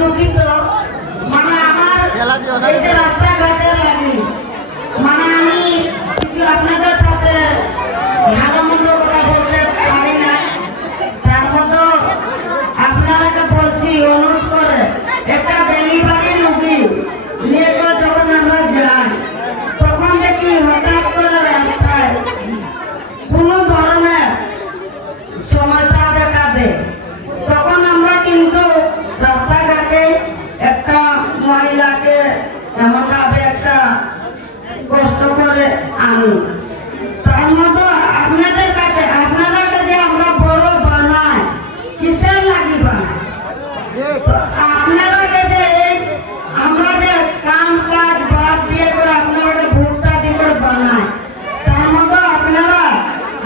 দুঃখিত মানে আমার এই যে রাস্তাঘাটের লাগি মানে আমি কিছু আপনাদের সাথে ভালো মন্দ কথা বলতে পারি না। তার মতো আপনারাকে বলছি অনুরোধ করে একটা ডেলিভারি রোগী নিয়ে যখন আমরা যাই তখন দেখি হঠাৎ করে রাস্তায় কোনো ধরনের সমস্যা দেখা দেয়। তখন আমরা কিন্তু রাস্তাঘাটে একটা মহিলাকে এমনভাবে একটা কষ্ট করে আনি। তার মতো আপনাদের কাছে আপনারা কাছে আমরা বড় বানাই কিসের লাগি বানাই আপনারা কাছে আমরা যে কাম কাজ বাদ দিয়ে করে আপনারা ভোটটা দিয়ে করে বানাই। তার মতো আপনারা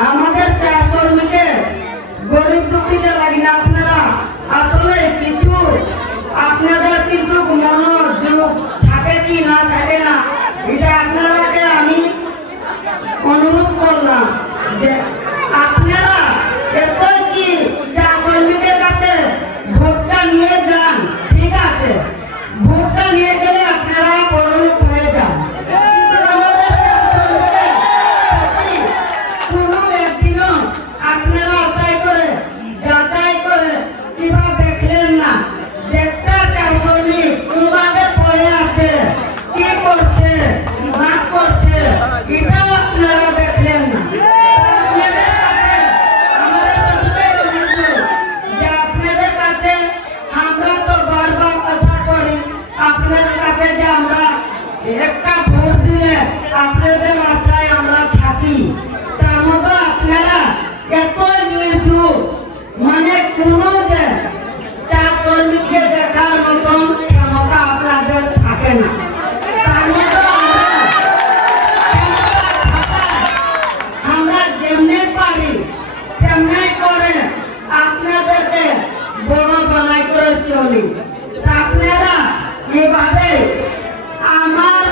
আমাদের চা শ্রমিকের গরিব দুঃখীতে লাগি না। আপনারা আসলে কিছু আপনাদের কিন্তু মনোযোগ থাকে কি না থাকে না এটা আপনারাকে আমি অনুরোধ করলাম যে আপনারা এতই কি চা শ্রমিকের কাছে ভোটটা নিয়ে যান, ঠিক আছে, ভোটটা নিয়ে গেলে আপনারা বড়লোক হয়ে যান। কিন্তু আমাদের চা শ্রমিকের কোনো একদিনও আপনারা আশাই করে যাচাই করে কিবা দেখলেন না যে একটা চা শ্রমিক কোনভাবে পড়ে আছে, কি করছে না করছে এটাও আপনারা দেখলেন না। আপনাদের কাছে আমরা তো বারবার আশা করি আপনাদের কাছে যে আমরা একটা ভোট দিলে আপনাদের আশায় আমরা থাকি। তার মতো আপনারা এত নির্জুর মানে কোনো যে চা শ্রমিককে দেখার মতন ক্ষমতা আপনাদের থাকে না। তার মতো আমরা যেমনি পারি তেমনি করে আপনাদেরকে বড় বানাই করে চলি। আপনারা এভাবে আমার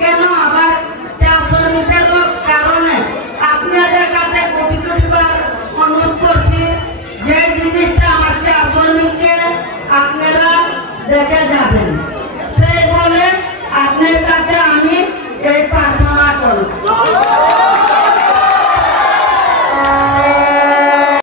কেন আবার চা শ্রমিকের কারণে আপনাদের কাছে কোটি কোটি বার অনুরোধ করছি যে জিনিসটা আমার চা শ্রমিককে আপনারা দেখে যাবেন।